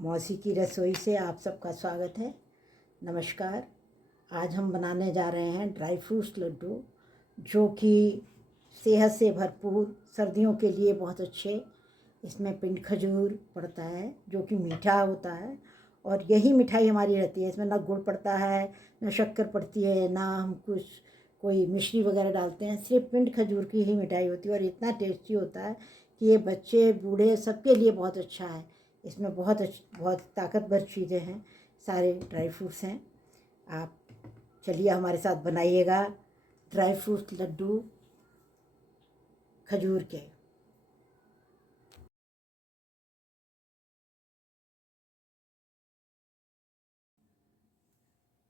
मौसी की रसोई से आप सबका स्वागत है। नमस्कार। आज हम बनाने जा रहे हैं ड्राई फ्रूट्स लड्डू, जो कि सेहत से भरपूर, सर्दियों के लिए बहुत अच्छे। इसमें पिंड खजूर पड़ता है जो कि मीठा होता है, और यही मिठाई हमारी रहती है। इसमें ना गुड़ पड़ता है, ना शक्कर पड़ती है, ना हम कुछ कोई मिश्री वगैरह डालते हैं। सिर्फ पिंड खजूर की ही मिठाई होती है और इतना टेस्टी होता है कि ये बच्चे बूढ़े सबके लिए बहुत अच्छा है। इसमें बहुत ताकतवर चीज़ें हैं, सारे ड्राई फ्रूट्स हैं। आप चलिए हमारे साथ बनाइएगा ड्राई फ्रूट्स लड्डू खजूर के।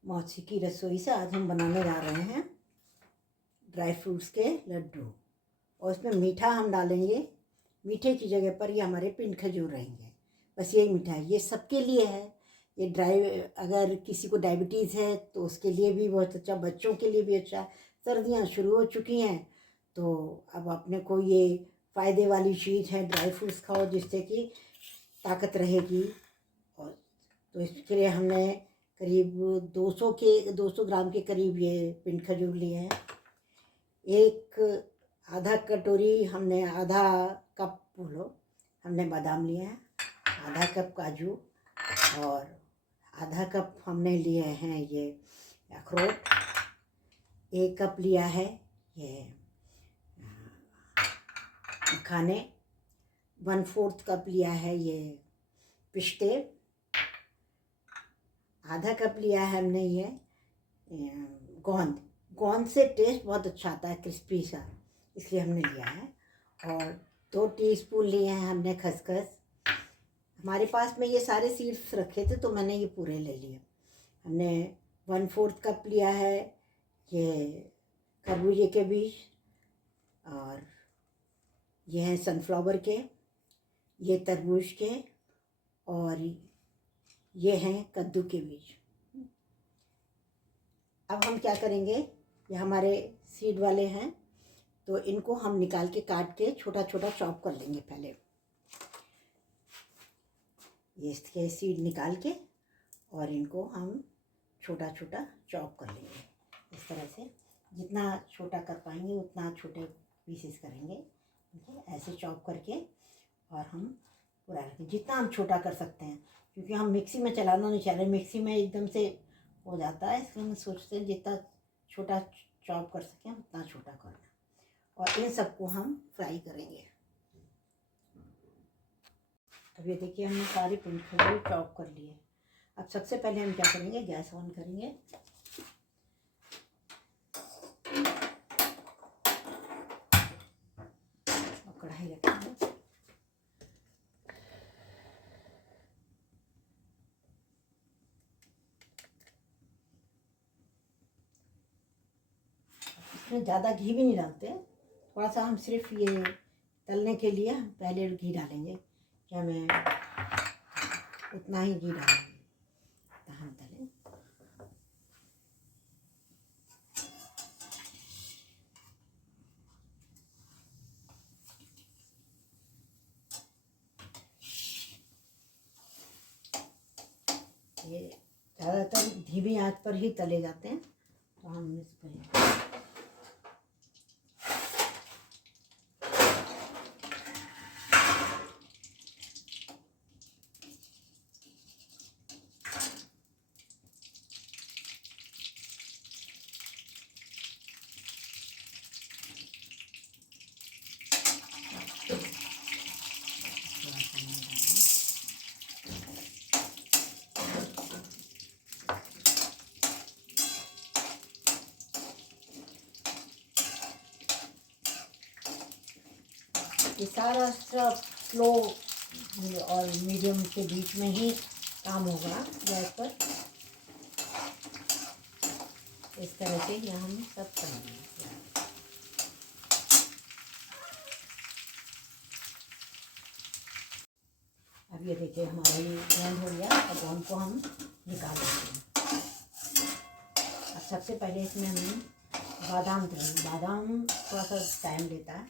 मौसी की रसोई से आज हम बनाने जा रहे हैं ड्राई फ्रूट्स के लड्डू, और इसमें मीठा हम डालेंगे। मीठे की जगह पर ये हमारे पिंड खजूर रहेंगे। बस यही मिठाई, ये सबके लिए है। ये अगर किसी को डायबिटीज़ है तो उसके लिए भी बहुत अच्छा, बच्चों के लिए भी अच्छा। सर्दियाँ शुरू हो चुकी हैं तो अब अपने को ये फ़ायदे वाली चीज़ है, ड्राई फ्रूट्स खाओ जिससे कि ताकत रहेगी। और तो इसके लिए हमने करीब 200 ग्राम के करीब ये पिंड खजूर लिए हैं। आधा कटोरी हमने, आधा कप बोलो, हमने बादाम लिए हैं, आधा कप काजू, और आधा कप हमने लिए हैं ये अखरोट। 1 कप लिया है ये मखाने। 1/4 कप लिया है ये पिस्ते। आधा कप लिया है हमने ये गोंद से टेस्ट बहुत अच्छा आता है, क्रिस्पी सा, इसलिए हमने लिया है। और 2 टीस्पून लिए हैं हमने खसखस। हमारे पास में ये सारे सीड्स रखे थे तो मैंने ये पूरे ले लिए। हमने 1/4 कप लिया है ये खरबूजे के बीज, और ये हैं सनफ्लावर के, ये तरबूज के, और ये हैं कद्दू के बीज। अब हम क्या करेंगे, ये हमारे सीड वाले हैं तो इनको हम निकाल के काट के छोटा छोटा चॉप कर लेंगे पहले। ये इसके सीड निकाल के और इनको हम छोटा छोटा चॉप कर लेंगे। इस तरह से जितना छोटा कर पाएंगे उतना छोटे पीसेस करेंगे। ठीक है, ऐसे चॉप करके, और हम पूरा रखें जितना हम छोटा कर सकते हैं, क्योंकि हम मिक्सी में चलाना नहीं चाह रहे। मिक्सी में एकदम से हो जाता है, इसलिए हम सोचते हैं जितना छोटा चॉप कर सकें उतना छोटा करना। और इन सबको हम फ्राई करेंगे। अब ये देखिए हमने सारे पिंड खजूर चॉप कर लिए। अब सबसे पहले हम क्या करेंगे, गैस ऑन करेंगे। और कढ़ाई रखेंगे। इसमें ज़्यादा घी भी नहीं डालते, थोड़ा सा हम सिर्फ ये तलने के लिए पहले घी डालेंगे कि हमें उतना ही घी डालेंगे तो हम तलें। ये ज़्यादातर धीमी आंच पर ही तले जाते हैं, तो हम इस पर ये सारा सब स्लो और मीडियम के बीच में ही काम होगा गैस पर। इस तरह से ये हम सब करेंगे। अब ये देखिए हमारा ये ग्राइंड हो गया। अब गोंद को हम निकाल लेते हैं। अब सबसे पहले इसमें हम बादाम डालेंगे। बादाम थोड़ा सा टाइम लेता है।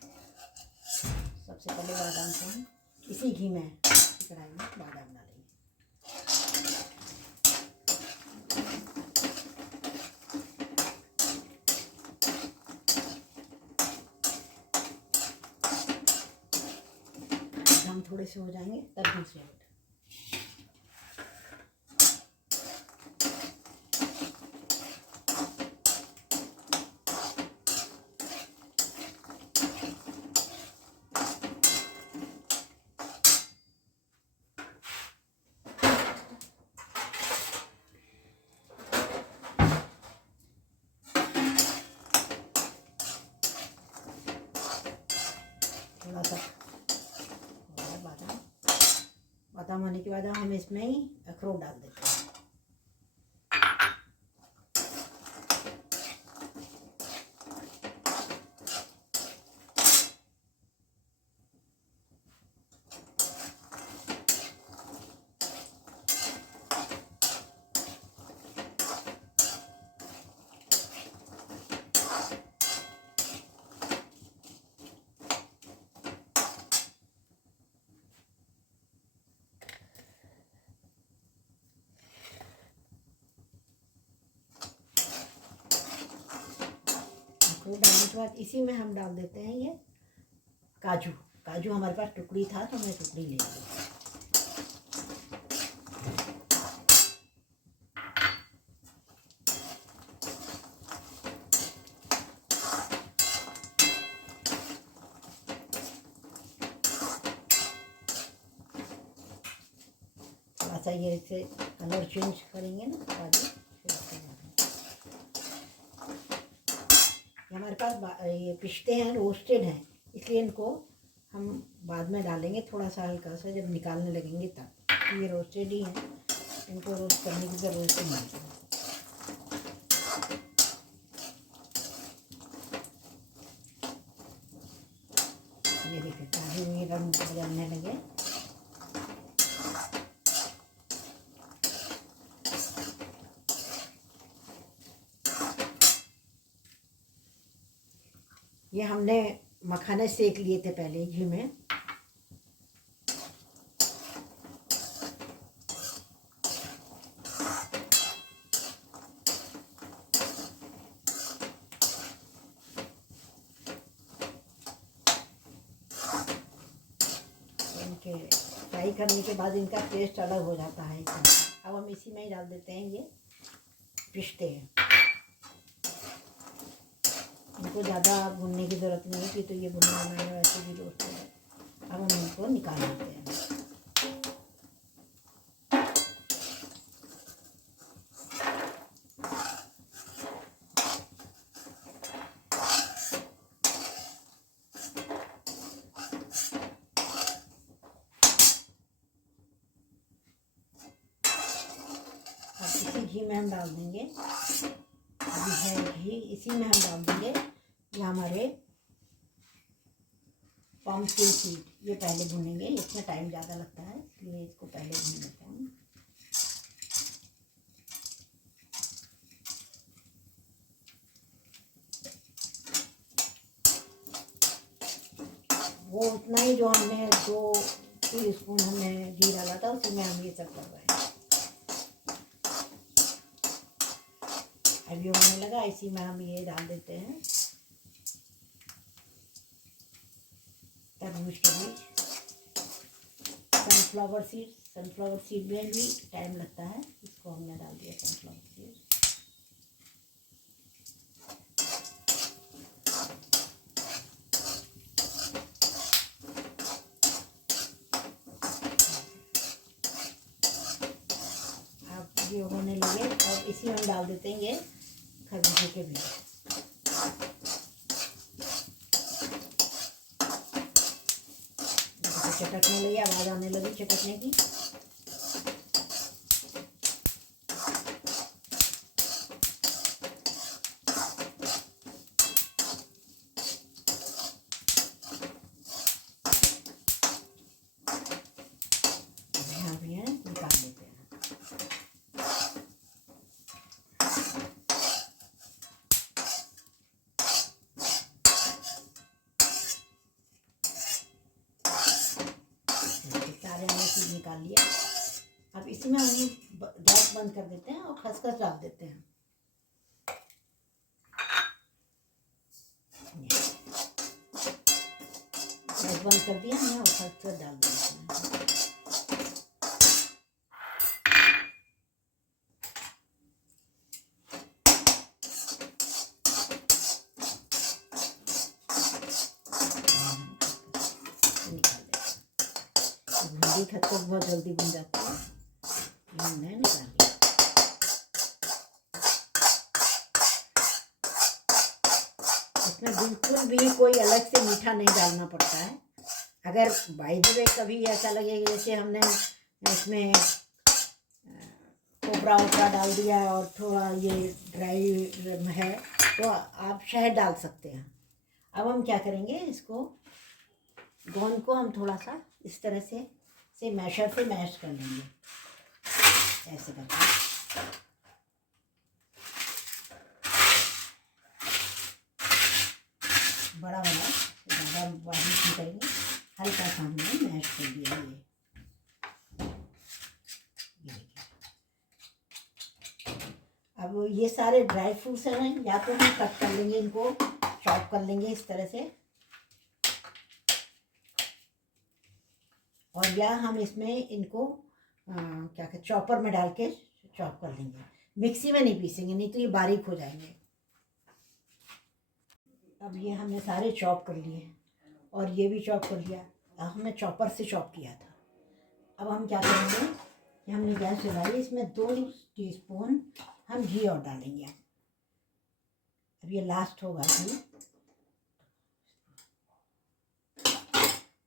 सबसे पहले बादाम को हम इसी घी में, कढ़ाई में बादाम डालेंगे। बादाम थोड़े से हो जाएंगे तब दूसरे बटन। थोड़ा सा बादाम बादाम होने के बाद हम इसमें ही अखरोट डाल देते हैं। अखरोट डालने के बाद इसी में हम डाल देते हैं ये काजू। काजू हमारे पास टुकड़ी था तो मैं टुकड़ी ले ली। थोड़ा सा ये इससे कलर चेंज करेंगे ना काजू, ये हमारे पास ये पिस्ते हैं, रोस्टेड हैं, इसलिए इनको हम बाद में डालेंगे थोड़ा सा हल्का सा, जब निकालने लगेंगे तब। ये रोस्टेड ही हैं, इनको रोस्ट करने की ज़रूरत नहीं है। ये देखिए काजू में रंग बदलने लगे। ये हमने मखाने सेक लिए थे पहले घी में। इनके फ्राई करने के बाद इनका टेस्ट अलग हो जाता है इसमें। अब हम इसी में ही डाल देते हैं ये पिस्ते हैं। इनको ज़्यादा भूनने की ज़रूरत नहीं है कि तो ये भुना बनाने वैसे भी रोस्ट है। अब हम इनको निकाल देते हैं। अब इसी घी में हम डाल देंगे, अभी है घी, इसी में हम डाल देंगे ये हमारे पम्पकिन सीड। ये पहले भुनेंगे, इसमें टाइम ज़्यादा लगता है इसलिए इसको पहले भून लेते हैं। वो उतना ही जो हमने 2 टीस्पून हमने घी डाला था उसी में हम ये सब कर रहे हैं। अब ये होने लगा, इसी में हम ये डाल देते हैं तरबूज के बीज, सनफ्लावर सीड। सनफ्लावर सीड में भी टाइम लगता है, इसको हमने डाल दिया सनफ्लावर सीड। अब ये होने लगे और इसी में डाल देते हैं ये खरबूजे के बीज। चटकने लगी, आवाज़ आने लगी चटकने की। निकाल लेते हैं। निकाल लिया। अब इसमें हम गैस बंद कर देते हैं और खसखस डाल देते हैं। गैस बंद कर दिया हमने और फट डाल दिया। भिंडी खट्टा बहुत जल्दी बन जाती है, हमने निकाल लिया। इसमें बिल्कुल भी कोई अलग से मीठा नहीं डालना पड़ता है। अगर बाय द वे कभी ऐसा लगे कि जैसे हमने इसमें खोपरा वोपरा डाल दिया और थोड़ा ये ड्राई है तो आप शहद डाल सकते हैं। अब हम क्या करेंगे, इसको गोंद को हम थोड़ा सा इस तरह से मैशर से मैश कर लेंगे, ऐसे करके। बड़ा बड़ा ज़्यादा बारीक नहीं करेंगे, हल्का सा हमने मैश कर दिया। ये देखिए। अब ये सारे ड्राई फ्रूट्स हैं, या तो हम कट कर लेंगे, इनको चॉप कर लेंगे इस तरह से, और या हम इसमें इनको क्या कहते चॉपर में डाल के चॉप कर लेंगे। मिक्सी में नहीं पीसेंगे, नहीं तो ये बारीक हो जाएंगे। अब ये हमने सारे चॉप कर लिए और ये भी चॉप कर लिया, हमने चॉपर से चॉप किया था। अब हम क्या करेंगे कि हमने गैस जलाई, इसमें 2 टीस्पून हम घी और डालेंगे। अब ये लास्ट होगा घी,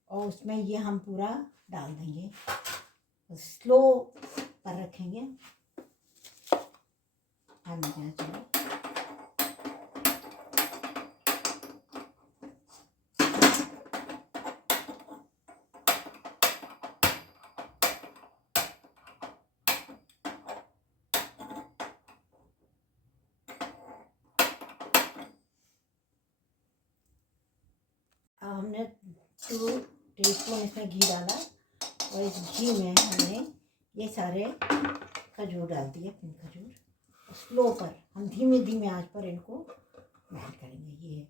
और उसमें ये हम पूरा डाल देंगे, स्लो पर रखेंगे। हम गैस जलाई, अब हमने 2 टीस्पून इसमें घी डाला और इस घी में हमने ये सारे खजूर डाल दिए, पिंक खजूर। स्लो पर हम धीमे धीमे आंच पर इनको मेल्ट करेंगे। ये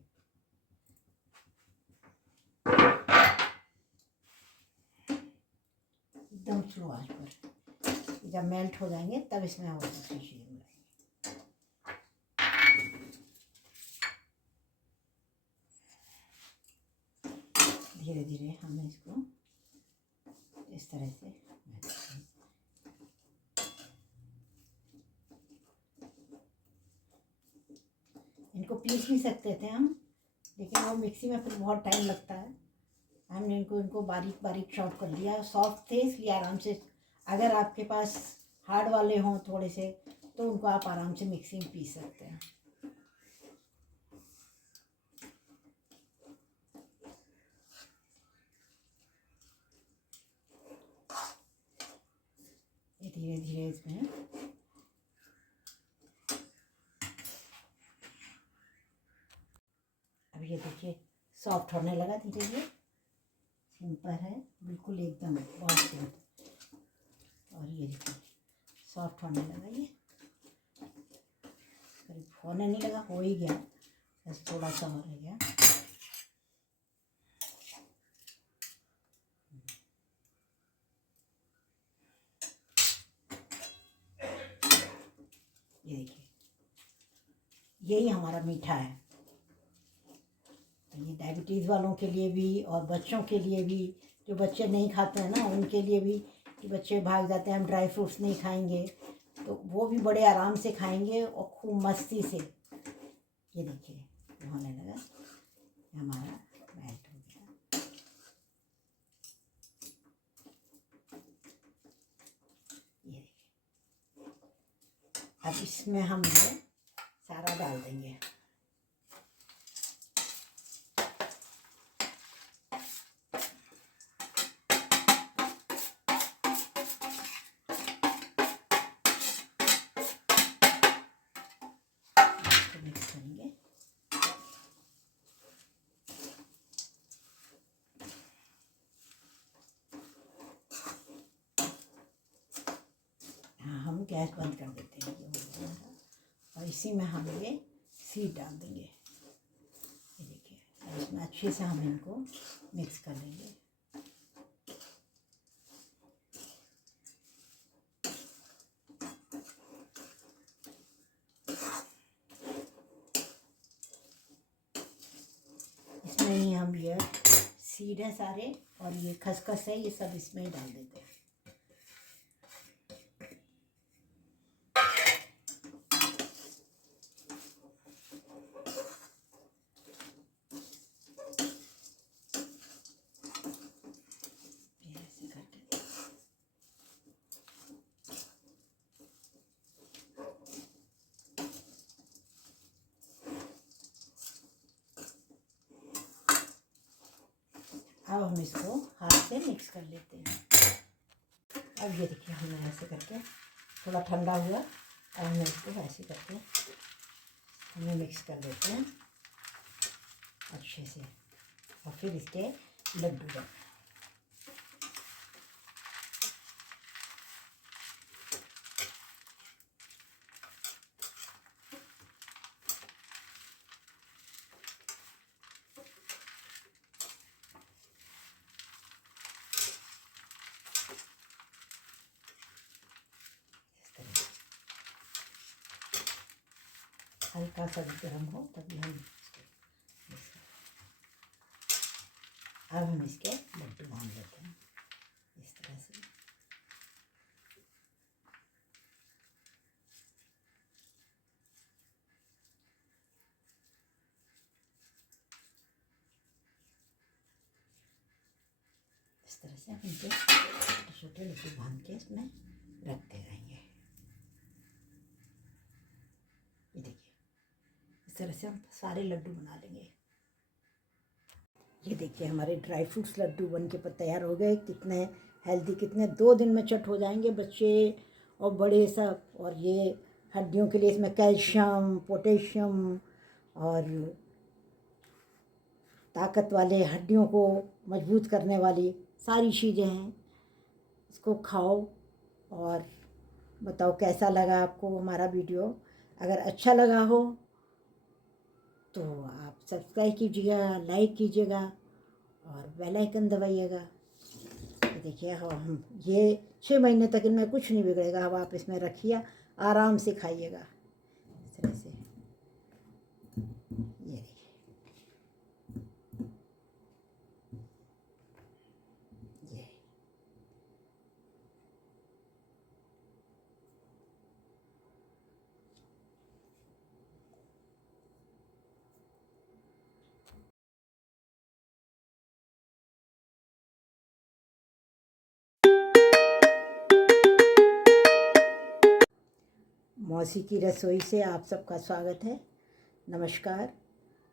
एकदम स्लो आंच पर, जब मेल्ट हो जाएंगे तब इसमें और दूसरी चीज़ें मिलाएंगे। धीरे धीरे हमें इसको इस तरह से इनको पीस भी सकते थे हम, लेकिन वो मिक्सी में फिर बहुत टाइम लगता है। हमने इनको बारीक बारीक चॉप कर लिया। सॉफ्ट थे इसलिए आराम से, अगर आपके पास हार्ड वाले हों थोड़े से तो उनको आप आराम से मिक्सी में पीस सकते हैं। ये धीरे धीरे इसमें अब ये देखिए सॉफ्ट होने लगा धीरे धीरे। सिंपल है बिल्कुल, एकदम बहुत सिंपल। और ये देखिए सॉफ्ट होने लगा, ये करीब होने नहीं लगा, हो ही गया, बस थोड़ा सा हो रह गया। ये देखिए यही हमारा मीठा है। तो ये डायबिटीज़ वालों के लिए भी और बच्चों के लिए भी, जो बच्चे नहीं खाते हैं ना उनके लिए भी, कि बच्चे भाग जाते हैं हम ड्राई फ्रूट्स नहीं खाएंगे, तो वो भी बड़े आराम से खाएंगे और खूब मस्ती से। ये देखिए होने लगा, हमारा मेल्ट हो गया। ये देखिए अब इसमें हम ये सारा डाल देंगे। मिक्स करेंगे। हाँ हम गैस बंद कर देते हैं और इसी में हम ये सीड डाल देंगे। ये देखिए इसमें अच्छे से हम इनको मिक्स कर लेंगे। इसमें ही हम ये सीड है सारे और ये खसखस है, ये सब इसमें ही डाल देते हैं। ऐसे करके अब हम इसको हाथ से मिक्स कर लेते हैं। अब ये देखिए हमने ऐसे करके थोड़ा ठंडा हुआ, अब हम इसको ऐसे करके हमें मिक्स कर लेते हैं अच्छे से और फिर इसके लड्डू बन। हल्का सा गर्म हो तभी हम अब हम इसके लड्डू बांध लेते हैं इस तरह से। इस तरह से हम इनके छोटे छोटे लड्डू बांध के इसमें रखते रहेंगे। ये देखिए इस तरह से हम सारे लड्डू बना लेंगे। ये देखिए हमारे ड्राई फ्रूट्स लड्डू बन के तैयार हो गए। कितने हेल्दी, कितने 2 दिन में चट हो जाएंगे बच्चे और बड़े सब। और ये हड्डियों के लिए इसमें कैल्शियम, पोटेशियम और ताकत वाले, हड्डियों को मजबूत करने वाली सारी चीज़ें हैं। इसको खाओ और बताओ कैसा लगा आपको हमारा वीडियो। अगर अच्छा लगा हो तो आप सब्सक्राइब कीजिएगा, लाइक कीजिएगा और बेल आइकन दबाइएगा। देखिए हम ये 6 महीने तक इनमें कुछ नहीं बिगड़ेगा। अब आप इसमें रखिए, आराम से खाइएगा इस तरह से। ये देखिए ये मौसी की रसोई से आप सबका स्वागत है। नमस्कार।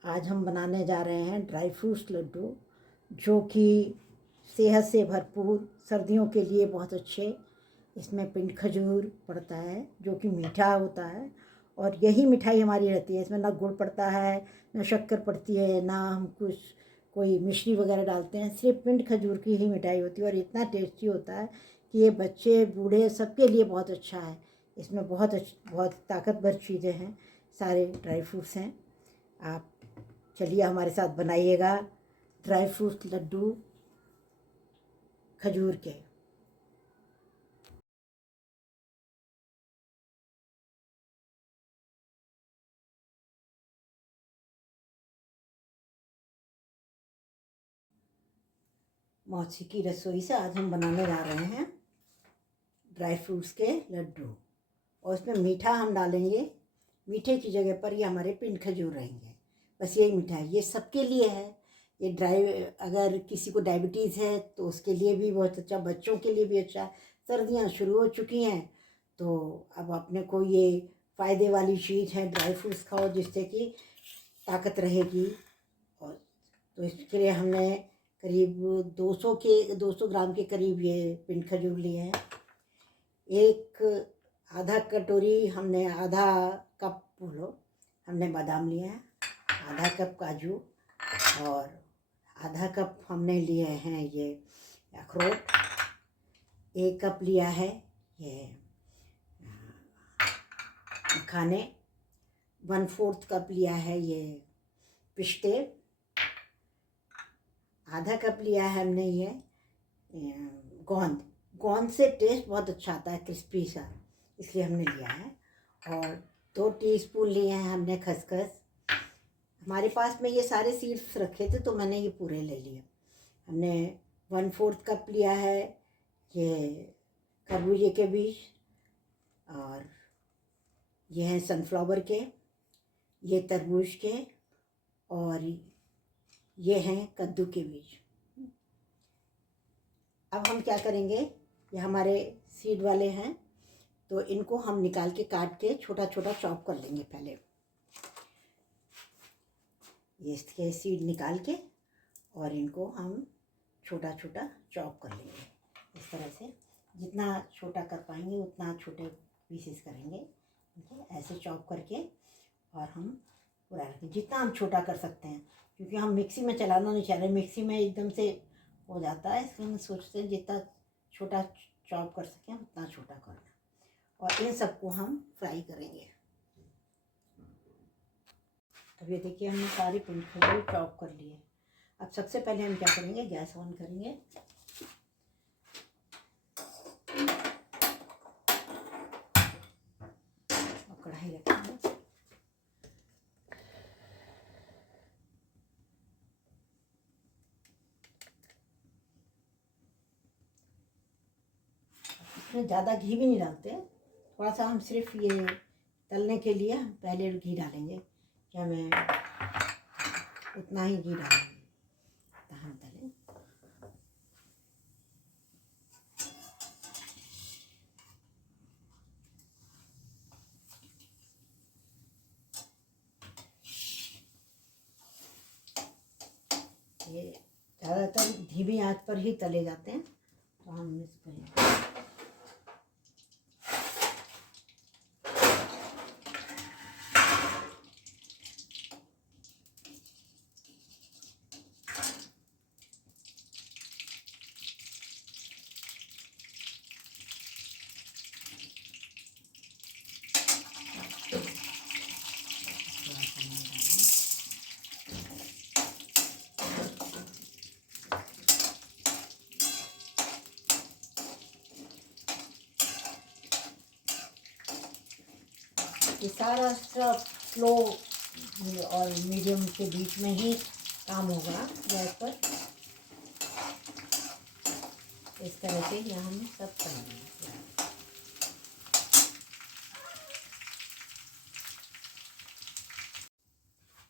आज हम बनाने जा रहे हैं ड्राई फ्रूट्स लड्डू, जो कि सेहत से भरपूर, सर्दियों के लिए बहुत अच्छे। इसमें पिंड खजूर पड़ता है जो कि मीठा होता है और यही मिठाई हमारी रहती है। इसमें ना गुड़ पड़ता है, ना शक्कर पड़ती है, ना हम कुछ कोई मिश्री वगैरह डालते हैं। सिर्फ पिंड खजूर की ही मिठाई होती है और इतना टेस्टी होता है कि ये बच्चे बूढ़े सबके लिए बहुत अच्छा है। इसमें बहुत ताकतवर चीज़ें हैं, सारे ड्राई फ्रूट्स हैं। आप चलिए हमारे साथ बनाइएगा ड्राई फ्रूट्स लड्डू खजूर के। मौसी की रसोई से आज हम बनाने जा रहे हैं ड्राई फ्रूट्स के लड्डू और इसमें मीठा हम डालेंगे। मीठे की जगह पर ये हमारे पिंड खजूर रहेंगे। बस यही मिठाई, ये सबके लिए है। ये अगर किसी को डायबिटीज़ है तो उसके लिए भी बहुत अच्छा, बच्चों के लिए भी अच्छा। सर्दियाँ शुरू हो चुकी हैं तो अब अपने को ये फ़ायदे वाली चीज़ है, ड्राई फ्रूट्स खाओ जिससे कि ताकत रहेगी। और तो इसके लिए हमने करीब 200 ग्राम के करीब ये पिंड खजूर लिए हैं। एक आधा कटोरी हमने, आधा कप बोलो, हमने बादाम लिए हैं, आधा कप काजू और आधा कप हमने लिए हैं ये अखरोट। 1 कप लिया है ये मखाने। 1/4 कप लिया है ये पिस्ते। आधा कप लिया है हमने ये गोंद। गोंद से टेस्ट बहुत अच्छा आता है, क्रिस्पी सा, इसलिए हमने लिया है। और 2 टीस्पून लिए हैं हमने खसखस। हमारे पास में ये सारे सीड्स रखे थे तो मैंने ये पूरे ले लिए। हमने 1/4 कप लिया है ये खरबूजे के बीज, और ये हैं सनफ्लावर के, ये तरबूज के, और ये हैं कद्दू के बीज। अब हम क्या करेंगे, ये हमारे सीड वाले हैं तो इनको हम निकाल के काट के छोटा छोटा चॉप कर लेंगे पहले। ये इसके सीड निकाल के और इनको हम छोटा छोटा चॉप कर लेंगे इस तरह से। जितना छोटा कर पाएंगे उतना छोटे पीसेस करेंगे, ठीक है। ऐसे चॉप करके और हम पूरा रखें, जितना हम छोटा कर सकते हैं, क्योंकि हम मिक्सी में चलाना नहीं चाह रहे, मिक्सी में एकदम से हो जाता है, इसलिए हम सोचते हैं जितना छोटा चॉप कर सकें उतना छोटा करना। और इन सबको हम फ्राई करेंगे। अब ये देखिए हमने सारे खजूर चॉप कर लिए। अब सबसे पहले हम क्या करेंगे, गैस ऑन करेंगे। और कढ़ाई रखेंगे। इसमें ज़्यादा घी भी नहीं डालते, थोड़ा सा हम सिर्फ ये तलने के लिए पहले घी डालेंगे, कि हमें उतना ही घी डालेंगे तो हम तलें। ये ज़्यादातर धीमी आंच पर ही तले जाते हैं, तो हम इस पर ये सारा सब स्लो और मीडियम के बीच में ही काम होगा गैस पर। इस तरह से यहाँ हम सब करेंगे।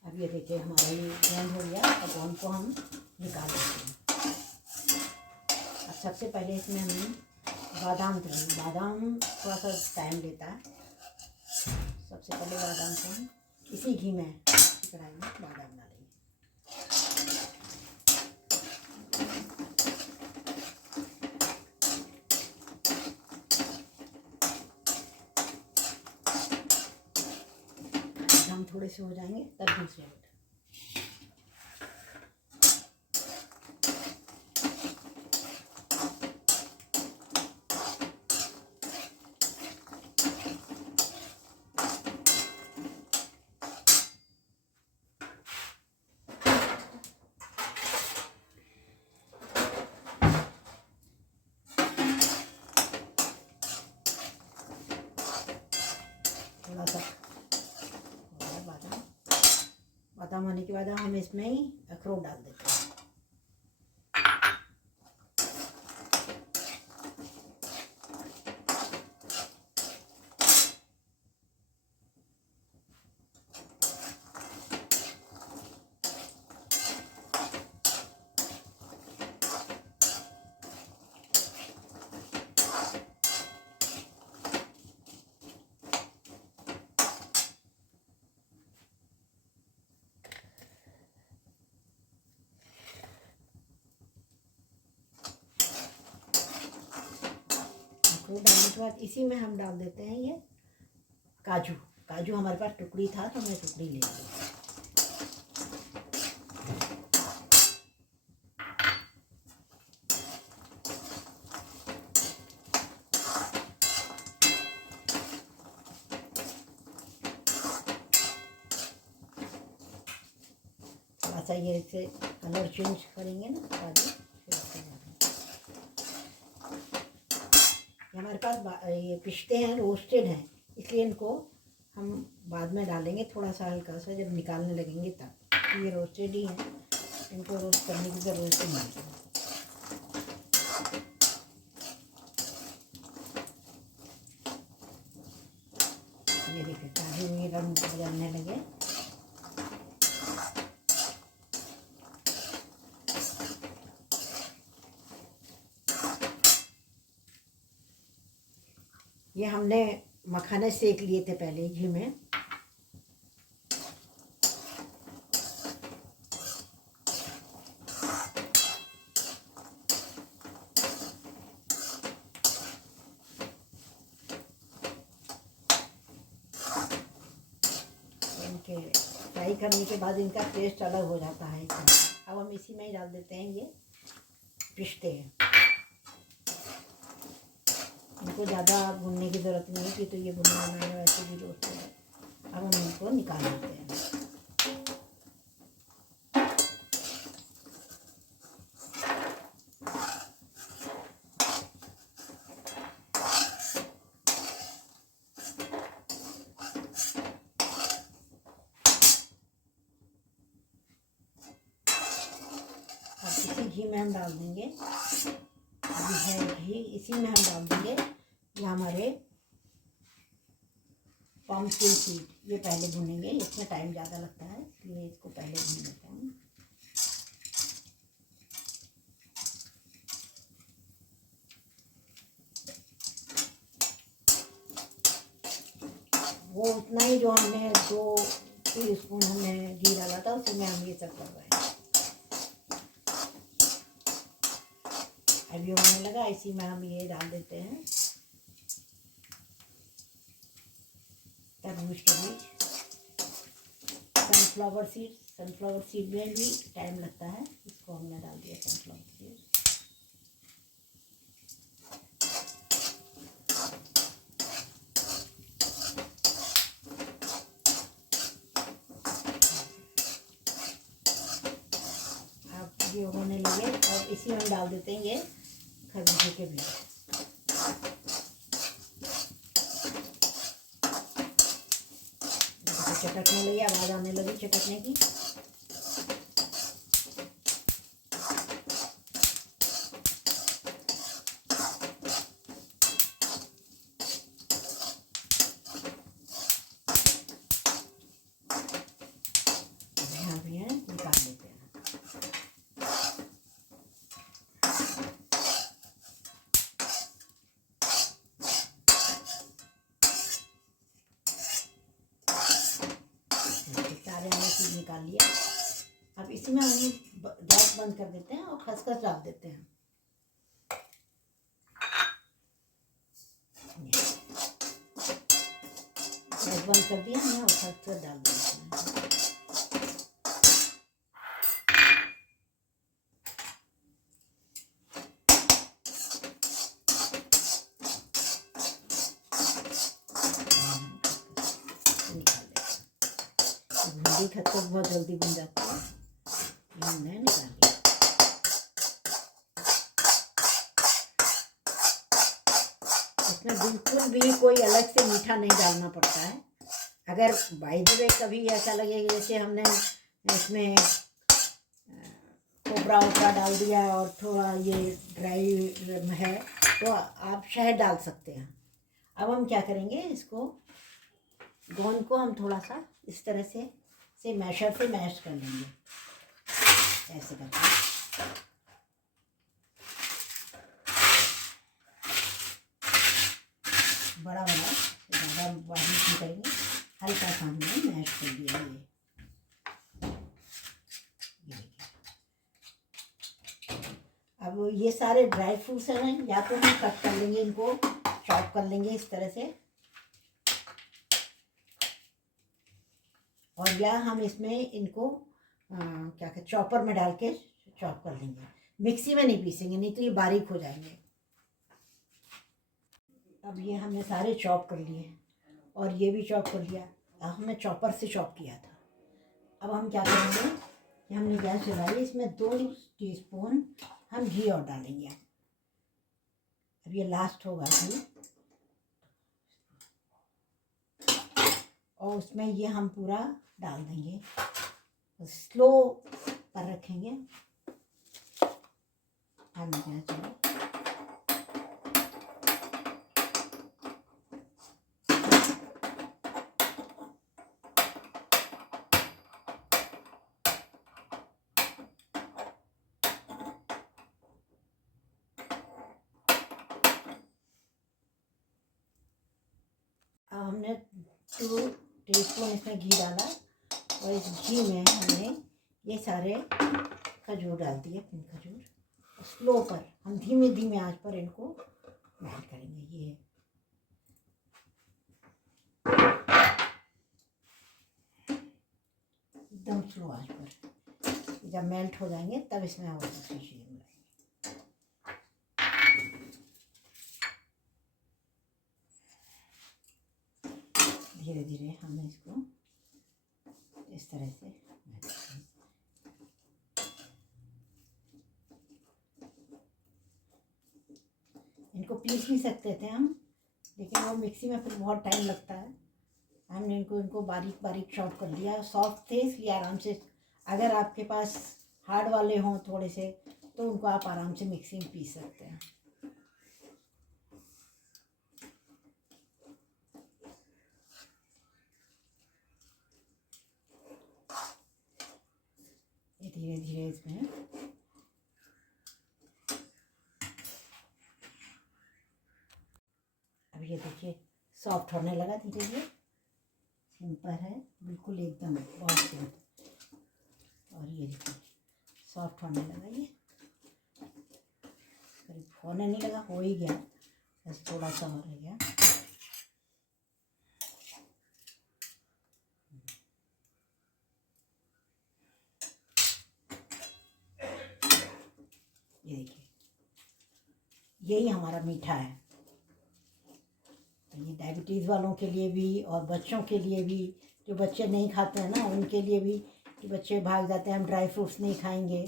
अब ये देखिए हमारा ये गोंद हो गया। अब गोंद को हम निकाल देते हैं। अब सबसे पहले इसमें हम बादाम डालेंगे। बादाम थोड़ा सा टाइम लेता है। सबसे पहले बादाम को हम इसी घी में कढ़ाई में बादाम डालेंगे। बादाम थोड़े से हो जाएंगे तब दूसरे मिनट। थोड़ा सा बादाम होने के बाद हम इसमें ही अखरोट डाल देते हैं। अखरोट डालने के बाद इसी में हम डाल देते हैं ये काजू। काजू हमारे पास टुकड़ी था तो मैं टुकड़ी ले ली। थोड़ा सा ये इसे कलर चेंज करेंगे ना आगे, फिर उसके बाद ये हमारे पास ये पिस्ते हैं, रोस्टेड हैं, इसलिए इनको हम बाद में डालेंगे थोड़ा सा हल्का सा, जब निकालने लगेंगे तब। ये रोस्टेड ही हैं, इनको रोस्ट करने की ज़रूरत नहीं है। ये देखिए काजू ये रंग बदलने लगे। ये हमने मखाने सेक लिए थे पहले घी में। इनके फ्राई करने के बाद इनका टेस्ट अलग हो जाता है। अब हम इसी में ही डाल देते हैं ये पिस्ते। इनको ज़्यादा भूनने की ज़रूरत नहीं है, कि तो ये भुनना बनाने वैसे भी रोस्ट है। अब हम इनको निकाल लेते हैं। अब इसी घी में हम डाल देंगे, अभी है घी, इसी में हम डाल देंगे ये हमारे पम्पकिन सीड। ये पहले भुनेंगे, इसमें टाइम ज़्यादा लगता है, इसलिए इसको पहले भून लेते हैं। वो उतना ही जो हमने 2 टीस्पून हमने घी डाला था, उसी में हम ये सब कर रहे हैं। अभी होने लगा, इसी में हम ये डाल देते हैं तरबूज के बीज, सनफ्लावर सीड। सनफ्लावर सीड में भी टाइम लगता है, इसको हमने डाल दिया सनफ्लावर सीड। अब ये होने लगे और इसी में डाल देते हैं ये खरबूजे के बीज। चटकने लगी, आवाज़ आने लगी चटकने की। यहाँ भी है, निकाल लेते हैं। निकाल लिया। अब इसमें हम गैस बंद कर देते हैं और खसखस डाल देते हैं। गैस बंद कर दिया हमने और खसखस डाल देते हैं। भिंडी खसखस बहुत जल्दी बन जाती है, ये हमने निकाल लिया। इसमें बिल्कुल भी कोई अलग से मीठा नहीं डालना पड़ता है। अगर बाय द वे कभी ऐसा लगे जैसे हमने इसमें कोपरा वोपरा डाल दिया और थोड़ा ये ड्राई है, तो आप शहद डाल सकते हैं। अब हम क्या करेंगे, इसको गोंद को हम थोड़ा सा इस तरह से मैशर से मैश कर लेंगे, ऐसे करके। बड़ा ज़्यादा बारीक नहीं करेंगे, हल्का सा हमने मैश कर दिया। ये देखिए। अब ये सारे ड्राई फ्रूट्स हैं, या तो हम कट कर लेंगे, इनको चॉप कर लेंगे इस तरह से, और या हम इसमें इनको क्या कहते चॉपर में डाल के चॉप कर लेंगे। मिक्सी में नहीं पीसेंगे, नहीं तो ये बारीक हो जाएंगे। अब ये हमने सारे चॉप कर लिए और ये भी चॉप कर लिया। अब हमने चॉपर से चॉप किया था। अब हम क्या करेंगे, ये हमने गैस जलाई, इसमें 2 टीस्पून हम घी और डालेंगे। अब ये लास्ट होगा घी, और उसमें ये हम पूरा डाल देंगे। स्लो पर रखेंगे हम गैस चलाएं। अब हमने 2 टीस्पून इसमें घी डाला, और इस घी में हमने ये सारे खजूर डाल दिए, पिन खजूर। स्लो पर हम धीमे धीमे आंच पर इनको मेल्ट करेंगे। ये एकदम स्लो आंच पर, जब मेल्ट हो जाएंगे तब इसमें और दूसरी चीज़ मिलाएंगे। धीरे धीरे हम इसको इस तरह से मेल्ट करेंगे। इनको पीस भी सकते थे हम, लेकिन वो मिक्सी में फिर बहुत टाइम लगता है। हमने इनको बारीक बारीक चॉप कर लिया। सॉफ्ट थे इसलिए आराम से, अगर आपके पास हार्ड वाले हों थोड़े से, तो उनको आप आराम से मिक्सी में पीस सकते हैं। ये धीरे धीरे इसमें अब ये देखिए सॉफ्ट होने लगा धीरे धीरे। सिंपल है बिल्कुल, एकदम बहुत सिंपल। और ये देखिए सॉफ्ट होने लगा, ये करीब होने नहीं लगा, हो ही गया, बस थोड़ा सा और रह गया। ये देखिए यही हमारा मीठा है। ये डायबिटीज़ वालों के लिए भी और बच्चों के लिए भी, जो बच्चे नहीं खाते हैं ना उनके लिए भी, कि बच्चे भाग जाते हैं हम ड्राई फ्रूट्स नहीं खाएंगे,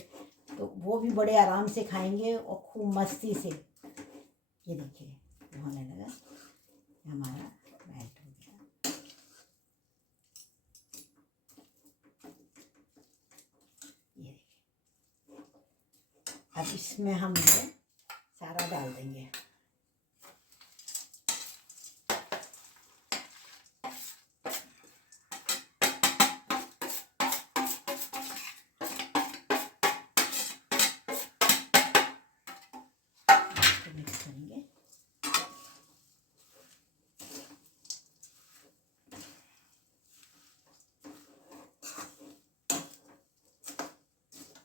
तो वो भी बड़े आराम से खाएंगे और खूब मस्ती से। ये देखिए होने लगा, हमारा मेल्ट हो गया। ये देखिए अब इसमें हम ये सारा डाल देंगे। मिक्स करेंगे।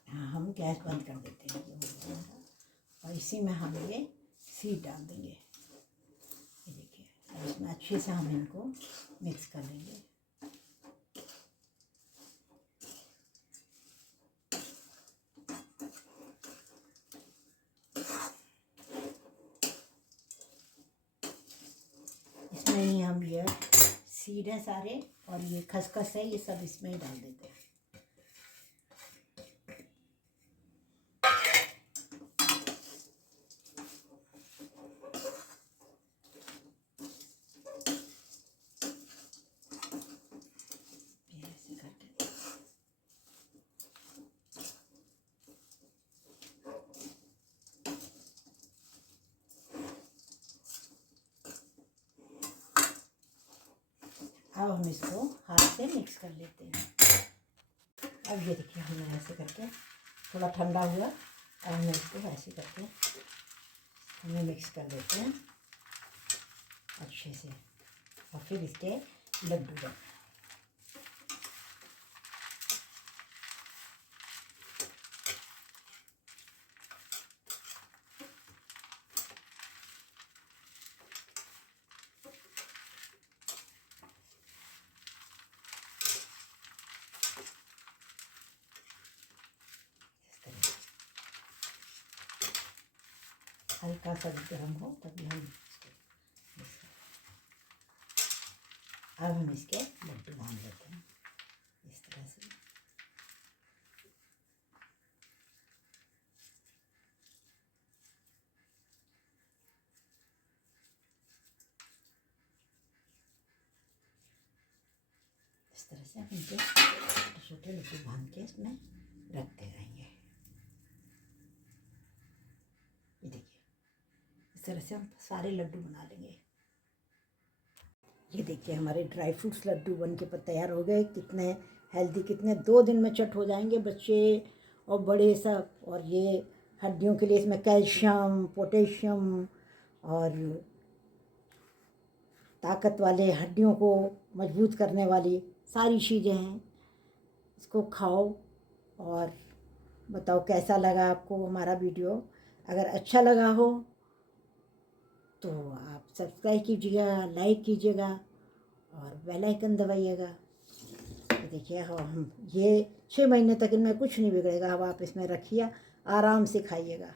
हाँ हम गैस बंद कर देते हैं, और इसी में हम ये सीड डाल देंगे। ये देखिए अब इसमें अच्छे से हम इनको मिक्स कर लेंगे। इसमें ही हम ये सीड है सारे और ये खसखस है, ये सब इसमें ही डाल देते हैं। ऐसे करके अब हम इसको हाथ से मिक्स कर लेते हैं। अब ये देखिए हमने ऐसे करके, थोड़ा ठंडा हुआ, अब हम इसको ऐसे करके हमें मिक्स कर लेते हैं अच्छे से, और फिर इसके लड्डू बनाए। हल्का सा गर्म हो तभी हम इसको अब हम इसके लड्डू बांध लेते हैं इस तरह से। इस तरह से हम इनके छोटे छोटे लड्डू बांध के इसमें रखते रहेंगे। ये देखिए, इस तरह से हम सारे लड्डू बना लेंगे। ये देखिए, हमारे ड्राई फ्रूट्स लड्डू बन के तैयार हो गए। कितने हेल्दी, कितने 2 दिन में चट हो जाएंगे बच्चे और बड़े सब। और ये हड्डियों के लिए इसमें कैल्शियम, पोटेशियम और ताकत वाले, हड्डियों को मजबूत करने वाली सारी चीज़ें हैं। इसको खाओ और बताओ कैसा लगा आपको हमारा वीडियो। अगर अच्छा लगा हो तो आप सब्सक्राइब कीजिएगा, लाइक कीजिएगा और बेल आइकन दबाइएगा। देखिए, हम ये 6 महीने तक इनमें कुछ नहीं बिगड़ेगा। अब आप इसमें रखिए, आराम से खाइएगा।